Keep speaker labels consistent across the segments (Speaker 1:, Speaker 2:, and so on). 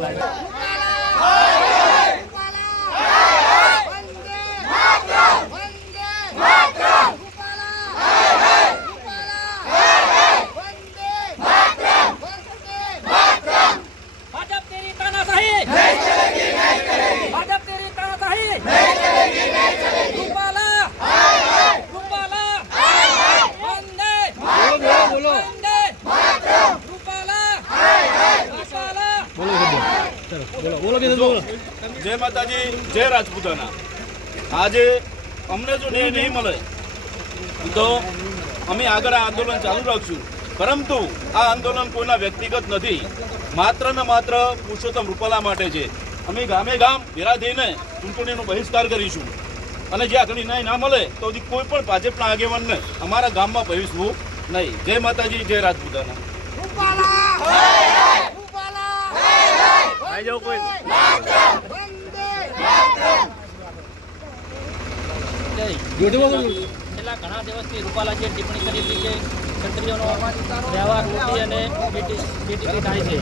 Speaker 1: ભાજપ રૂપાલા
Speaker 2: જય માતાજી જય રાજપૂતાના. આજે અમને જો ન્યાય નહીં મળે તો અમે આગળ આ આંદોલન ચાલુ રાખશું. પરંતુ આ આંદોલન કોઈના વ્યક્તિગત નથી માત્ર ને માત્ર પુરુષોત્તમ રૂપાલા માટે છે. અમે ગામે ગામ ભેરા થઈને ચૂંટણીનો બહિષ્કાર કરીશું. અને જે આગળ ન્યાય ના મળે તો હજી કોઈ પણ ભાજપના આગેવાનને અમારા ગામમાં પ્રવેશવું નહીં. જય માતાજી જય રાજપૂતાના.
Speaker 1: છેલ્લા ઘણા દિવસથી રૂપાલાજીએ ટિપ્પણી કરી હતી કે ક્ષત્રિયોનો વ્યવહાર મોટી અને બેટીથી થાય છે.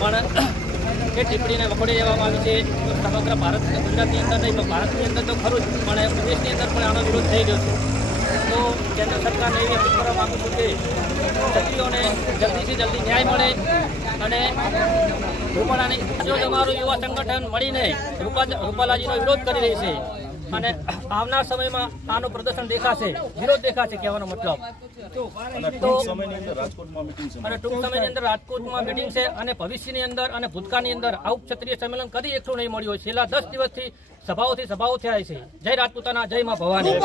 Speaker 1: પણ એ ટિપ્પણીને વખોડી દેવામાં આવી છે સમગ્ર ભારત ગુજરાતની અંદર નહીં, પણ ભારતની અંદર તો ખરું જ, પણ અંદર પણ આનો વિરોધ થઈ છે. તો કેન્દ્ર સરકારને એવી જલ્દીથી જલ્દી ન્યાય મળે અને રૂપાલાની જો તમારું યુવા સંગઠન મળીને રૂપા રૂપાલાજીનો વિરોધ કરી રહી છે અને આવનાર સમયમાં આનું પ્રદર્શન દેખાશે વિરોધ દેખાશે કહેવાનો મતલબ. તો
Speaker 2: સમયની અંદર રાજકોટમાં meeting છે.
Speaker 1: અને ટૂંક સમયની અંદર રાજકોટમાં મિટિંગ છે અને ભવિષ્યની અંદર અને ભૂતકાળની અંદર આવું ક્ષત્રિય સંમેલન કદી એકઠું નહીં મળ્યું હોય. છેલ્લા દસ દિવસથી સભાઓથી સભાઓ થયા છે. જય રાજપૂતાના જય માં ભવાની.